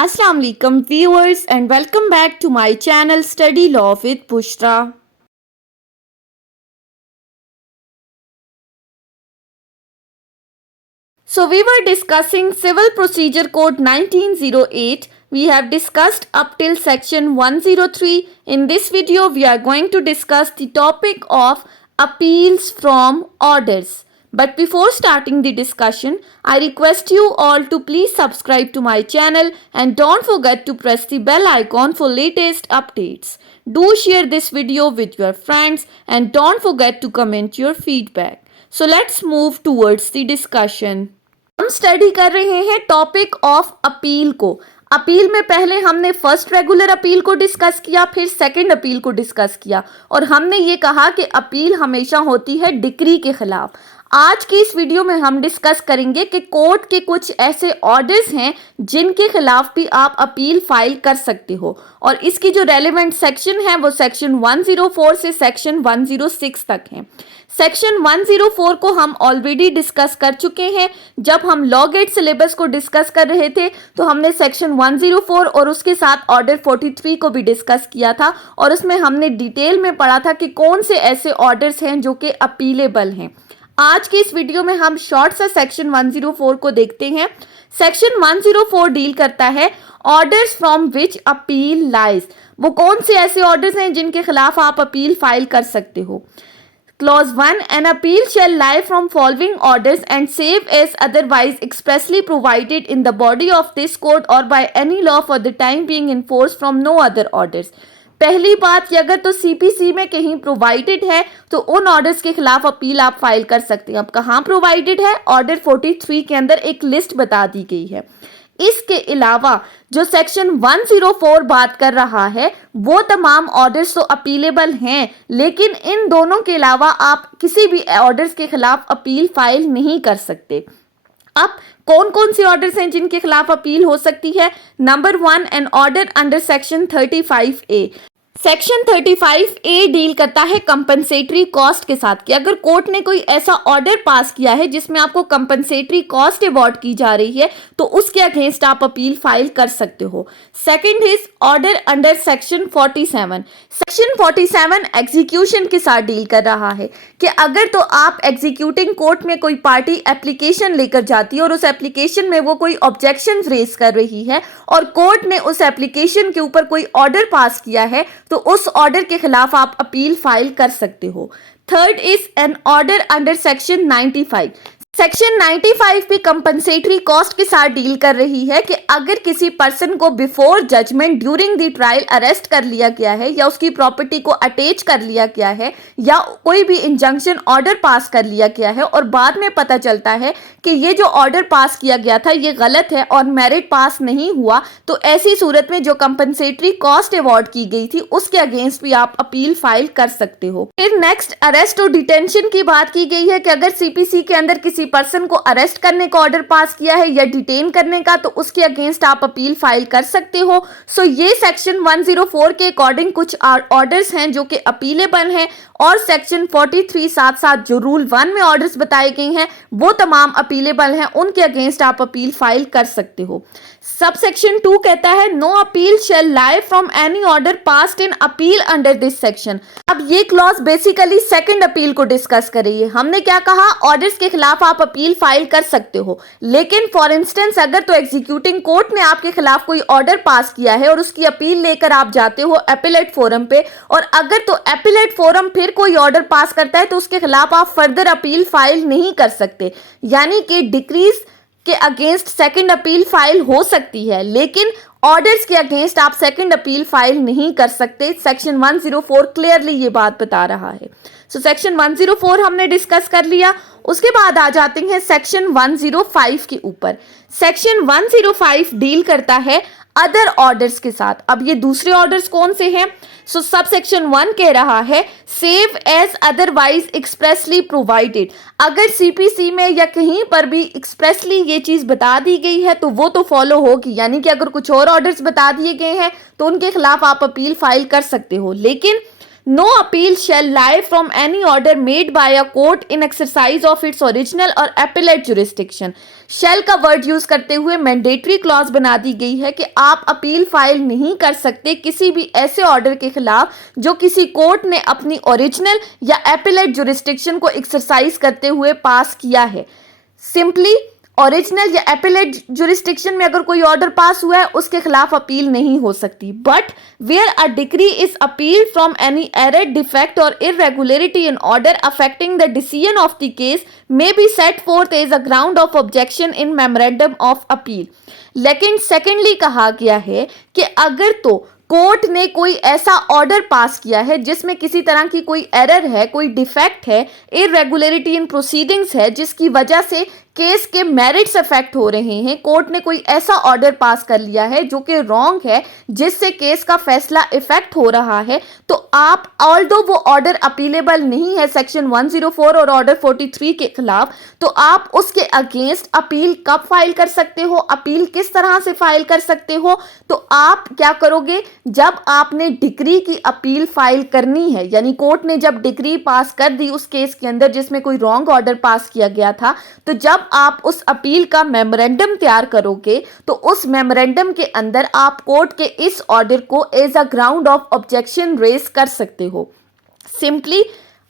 Assalamu alaikum viewers and welcome back to my channel Study Law with Bushra. So we were discussing Civil Procedure Code 1908. We have discussed up till section 103. In this video we are going to discuss the topic of appeals from orders. But before starting the discussion, I request you all to please subscribe to my channel and don't forget to press the bell icon for latest updates. Do share this video with your friends and don't forget to comment your feedback. So let's move towards the discussion. हम study कर रहे हैं topic of appeal को। Appeal में पहले हमने first regular appeal को discuss किया, फिर सेकंड अपील को डिस्कस किया और हमने ये कहा कि अपील हमेशा होती है डिक्री के खिलाफ। आज की इस वीडियो में हम डिस्कस करेंगे कि कोर्ट के कुछ ऐसे ऑर्डर्स हैं जिनके खिलाफ भी आप अपील फाइल कर सकते हो और इसकी जो रेलेवेंट सेक्शन है वो सेक्शन 104 से सेक्शन 106 तक है। सेक्शन 104 को हम ऑलरेडी डिस्कस कर चुके हैं। जब हम लॉ गेट सिलेबस को डिस्कस कर रहे थे तो हमने सेक्शन 104 और उसके साथ ऑर्डर 43 को भी डिस्कस किया था और उसमें हमने डिटेल में पढ़ा था कि कौन से ऐसे ऑर्डर्स हैं जो कि अपीलेबल हैं। आज की इस वीडियो में हम शॉर्ट सा सेक्शन 104 को देखते हैं। सेक्शन 104 डील करता है orders from which appeal lies. वो कौन से ऐसे ऑर्डर्स हैं जिनके खिलाफ आप अपील फाइल कर सकते हो। Clause 1. An appeal shall lie from following orders and save as otherwise expressly provided in the body of this code or by any law for the time being in force from no other orders. पहली बात, ये अगर तो CPC में कहीं provided है तो उन ऑर्डर्स के खिलाफ अपील आप फाइल कर सकते हैं। अब कहाँ प्रोवाइडेड है? ऑर्डर 43 के अंदर एक लिस्ट बता दी गई है। इसके अलावा जो सेक्शन 104 बात कर रहा है वो तमाम ऑर्डर्स तो अपीलेबल हैं, लेकिन इन दोनों के अलावा आप किसी भी ऑर्डर्स के खिलाफ अपील फाइल नहीं कर सकते। अब कौन कौन से ऑर्डर्स हैं जिनके खिलाफ अपील हो सकती है? Number 1, an order under section 35A। Section 35A deal करता है कंपनसेटरी कॉस्ट के साथ कि अगर कोर्ट ने कोई ऐसा ऑर्डर पास किया है जिसमें आपको कंपनसेटरी कॉस्ट अवॉर्ड की जा रही है तो उसके अगेंस्ट आप अपील फाइल कर सकते हो। Second is order under section 47। Section 47 execution के साथ डील कर रहा है कि अगर तो आप एग्जीक्यूटिंग कोर्ट में कोई पार्टी एप्लीकेशन लेकर जाती है और उस एप्लीकेशन में वो कोई ऑब्जेक्शन रेज कर रही है और कोर्ट ने उस एप्लीकेशन के ऊपर कोई ऑर्डर पास किया है तो उस ऑर्डर के खिलाफ आप अपील फाइल कर सकते हो। Third is an order under section 95। Section 95 भी कंपनसेटरी कॉस्ट के साथ डील कर रही है कि अगर किसी पर्सन को before judgement during the trial arrest कर लिया गया है या उसकी प्रॉपर्टी को अटैच कर लिया गया है या कोई भी इंजंक्शन ऑर्डर पास कर लिया गया है और बाद में पता चलता है कि ये जो ऑर्डर पास किया गया था ये गलत है और मेरिट पास नहीं हुआ, तो ऐसी सूरत में जो कंपनसेटरी कॉस्ट अवॉर्ड की गई थी उसके अगेंस्ट भी आप अपील फाइल कर सकते हो। फिर नेक्स्ट अरेस्ट और डिटेंशन की बात की गई है कि अगर सीपीसी के अंदर किसी पर्सन को अरेस्ट करने का ऑर्डर पास किया है या डिटेन करने का तो उसके अगेंस्ट आप अपील फाइल कर सकते हो। सो ये सेक्शन 104 के अकॉर्डिंग कुछ ऑर्डर्स हैं जो कि अपीलेबल हैं और सेक्शन 43 साथ साथ जो रूल 1 में ऑर्डर्स बताए गए हैं वो तमाम अपीलेबल हैं, उनके अगेंस्ट आप अपील फाइल कर सकते हो। सब सेक्शन 2 कहता है no appeal shall lie from any order passed in appeal under this section. अब ये क्लॉज बेसिकली सेकंड अपील को डिस्कस कर रही है। हमने क्या कहा? ऑर्डर्स के खिलाफ आप अपील फाइल कर सकते हो, लेकिन फॉर इंस्टेंस अगर तो एग्जीक्यूटिंग कोर्ट ने आपके खिलाफ कोई ऑर्डर पास किया है और उसकी अपील लेकर आप जाते हो एपिलेट फोरम पे और अगर तो एपिलेट फोरम फिर कोई ऑर्डर पास करता है तो उसके खिलाफ आप फर्दर अपील फाइल नहीं कर सकते। यानी कि डिक्रीज के अगेंस्ट सेकंड अपील फाइल हो सकती है लेकिन ऑर्डर्स के अगेंस्ट आप सेकंड अपील फाइल नहीं कर सकते। सेक्शन 104 क्लियरली ये बात बता रहा है। सो सेक्शन 104 हमने डिस्कस कर लिया। उसके बाद आ जाते हैं सेक्शन 105 के ऊपर। सेक्शन 105 डील करता है अदर ऑर्डर्स के साथ। अब ये दूसरे ऑर्डर्स कौन से हैं? सो सब सेक्शन 1 कह रहा है save as otherwise expressly provided. अगर सीपीसी में या कहीं पर भी एक्सप्रेसली ये चीज बता दी गई है तो वो तो फॉलो होगी, यानी कि अगर कुछ और ऑर्डर्स बता दिए गए हैं तो उनके खिलाफ आप अपील फाइल कर सकते हो। लेकिन no appeal shall lie from any order made by a court in exercise of its original और एपेलेट जुरिस्डिक्शन। शैल का वर्ड यूज करते हुए मैंडेटरी क्लॉज बना दी गई है कि आप अपील फाइल नहीं कर सकते किसी भी ऐसे ऑर्डर के खिलाफ जो किसी कोर्ट ने अपनी ओरिजिनल या एपेलेट जुरिस्डिक्शन को एक्सरसाइज करते हुए पास किया है। सिंपली ओरिजिनल या एपेलेट जुरिस्डिक्शन में अगर कोई ऑर्डर पास हुआ है उसके खिलाफ अपील नहीं हो सकती। But where a decree is appeal from any error, defect और irregularity in order affecting the decision of the case may be set forth as a ground of objection in memorandum of appeal. लेकिन secondly कहा गया है कि अगर तो court ने कोई ऐसा ऑर्डर पास किया है जिसमें किसी तरह की कोई एरर है, कोई डिफेक्ट है, इरेगुलरिटी इन प्रोसीडिंग्स है जिसकी वजह से केस के मेरिट्स अफेक्ट हो रहे हैं, कोर्ट ने कोई ऐसा ऑर्डर पास कर लिया है जो कि रॉन्ग है जिससे केस का फैसला इफेक्ट हो रहा है, तो आप ऑल्दो वो ऑर्डर अपीलेबल नहीं है सेक्शन 104 और ऑर्डर 43 के खिलाफ, तो आप उसके अगेंस्ट अपील कब फाइल कर सकते हो, अपील किस तरह से फाइल कर सकते हो। तो आप क्या करोगे, जब आपने डिक्री की अपील फाइल करनी है, यानी कोर्ट ने जब डिक्री पास कर दी उस केस के अंदर जिसमें कोई रॉन्ग ऑर्डर पास किया गया था, तो जब आप उस अपील का मेमोरेंडम तैयार करोगे तो उस मेमोरेंडम के अंदर आप कोर्ट के इस ऑर्डर को as a ground of objection raise कर सकते हो। सिंपली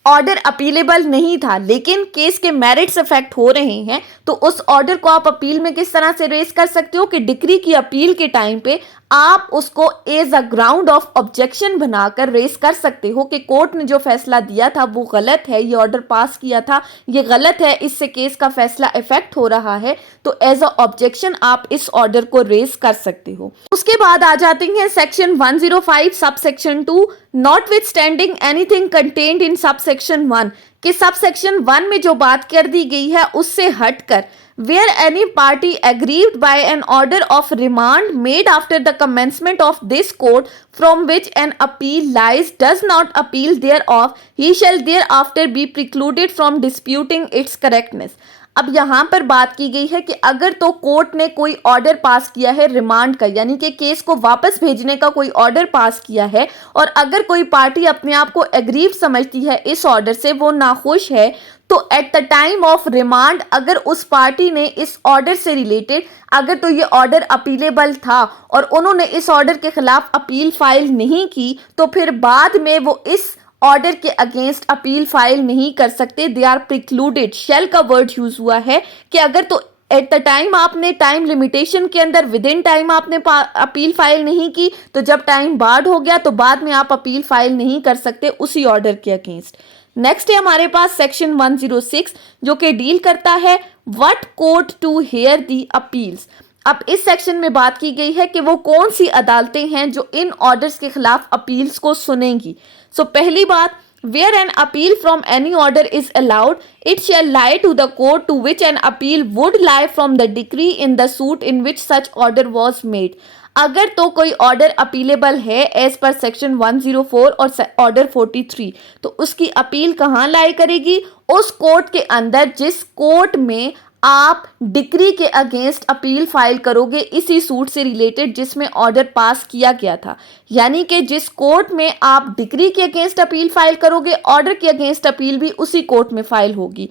ऑर्डर अपीलेबल नहीं था लेकिन केस के मेरिट्स अफेक्ट हो रहे हैं, तो उस ऑर्डर को आप अपील में किस तरह से रेज कर सकते हो कि डिक्री की अपील के टाइम पे आप उसको as a ground of objection बनाकर रेज कर सकते हो कि कोर्ट ने जो फैसला दिया था वो गलत है, ये ऑर्डर पास किया था ये गलत है, इससे केस का फैसला इफेक्ट हो रहा है, तो एज अ ऑब्जेक्शन आप इस ऑर्डर को रेज कर सकते हो। उसके बाद आ जाते हैं section 105 sub section 2, not with standing anything contained in sub section 1 कि सब सेक्शन 1 में जो बात कर दी गई है उससे हटकर where any party aggrieved by an order of remand made after the commencement of this court from which an appeal lies does not appeal thereof, he shall thereafter be precluded from disputing its correctness। अब यहाँ पर बात की गई है कि अगर तो कोर्ट ने कोई ऑर्डर पास किया है रिमांड का, यानी कि केस को वापस भेजने का कोई ऑर्डर पास किया है, और अगर कोई पार्टी अपने आप को एग्रीव समझती है इस ऑर्डर से, वो नाखुश है, तो at the time of remand अगर उस पार्टी ने इस ऑर्डर से रिलेटेड अगर तो ये ऑर्डर अपीलेबल था और उन्होंने इस ऑर्डर के खिलाफ अपील फाइल नहीं की, तो फिर बाद में वो इस ऑर्डर के अगेंस्ट अपील फाइल नहीं कर सकते। दे आर प्रिक्लूडेड, शेल का वर्ड यूज हुआ है कि अगर तो एट द टाइम आपने टाइम लिमिटेशन के अंदर विद इन टाइम आपने अपील फाइल नहीं की, तो जब टाइम बार्ड हो गया तो बाद में आप अपील फाइल नहीं कर सकते उसी ऑर्डर के अगेंस्ट। नेक्स्ट है हमारे पास सेक्शन 106 जो कि डील करता है what court to hear the appeals. अब इस सेक्शन में बात की गई है कि वो कौन सी अदालतें हैं जो इन ऑर्डर्स के खिलाफ अपील्स को सुनेंगी। सो पहली बात, where an appeal from any order is allowed, it shall lie to the court to which an appeal would lie from the decree in the suit in which such order was made। अगर तो कोई order appealable है as per section 104 और order 43, तो उसकी appeal कहाँ लाई करेगी, उस कोर्ट के अंदर जिस कोर्ट में आप डिक्री के अगेंस्ट अपील फाइल करोगे इसी सूट से रिलेटेड जिसमें ऑर्डर पास किया गया था। यानी कि जिस कोर्ट में आप डिक्री के अगेंस्ट अपील फाइल करोगे, ऑर्डर के अगेंस्ट अपील भी उसी कोर्ट में फाइल होगी।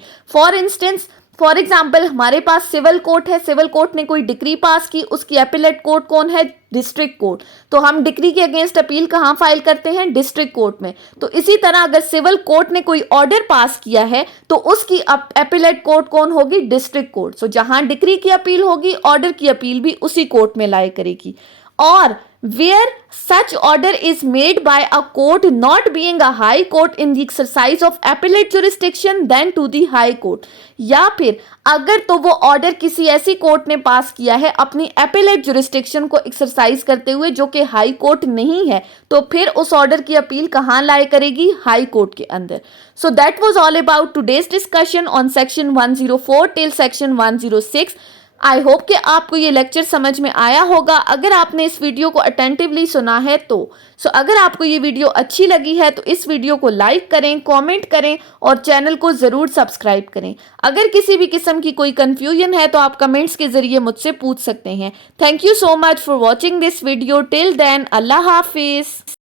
फॉर एग्जाम्पल हमारे पास सिविल कोर्ट है, सिविल कोर्ट ने कोई डिक्री पास की, उसकी एपिलेट कोर्ट कौन है, डिस्ट्रिक्ट कोर्ट, तो हम डिक्री के अगेंस्ट अपील कहाँ फाइल करते हैं, डिस्ट्रिक्ट कोर्ट में। तो इसी तरह अगर सिविल कोर्ट ने कोई ऑर्डर पास किया है तो उसकी एपिलेट कोर्ट कौन होगी, डिस्ट्रिक्ट कोर्ट। सो जहां डिक्री की अपील होगी ऑर्डर की अपील भी उसी कोर्ट में लाई करेगी। और where such order is made by a court not being a high court in the exercise of appellate jurisdiction then to the high court, या फिर अगर तो वो ऑर्डर किसी ऐसी कोर्ट ने पास किया है अपनी एपेलेट जुरिस्डिक्शन को एक्सरसाइज करते हुए जो कि हाई कोर्ट नहीं है, तो फिर उस ऑर्डर की अपील कहाँ लाई करेगी, हाई कोर्ट के अंदर। So that was all about today's discussion on section 104 till section 106। I hope कि आपको ये लेक्चर समझ में आया होगा अगर आपने इस वीडियो को अटेंटिवली सुना है तो। अगर आपको ये वीडियो अच्छी लगी है तो इस वीडियो को लाइक करें, कमेंट करें और चैनल को ज़रूर सब्सक्राइब करें। अगर किसी भी किस्म की कोई कन्फ्यूजन है तो आप कमेंट्स के ज़रिए मुझसे पूछ सकते हैं। Thank you so much for watching this video. Till then, अल्लाह हाफिज़।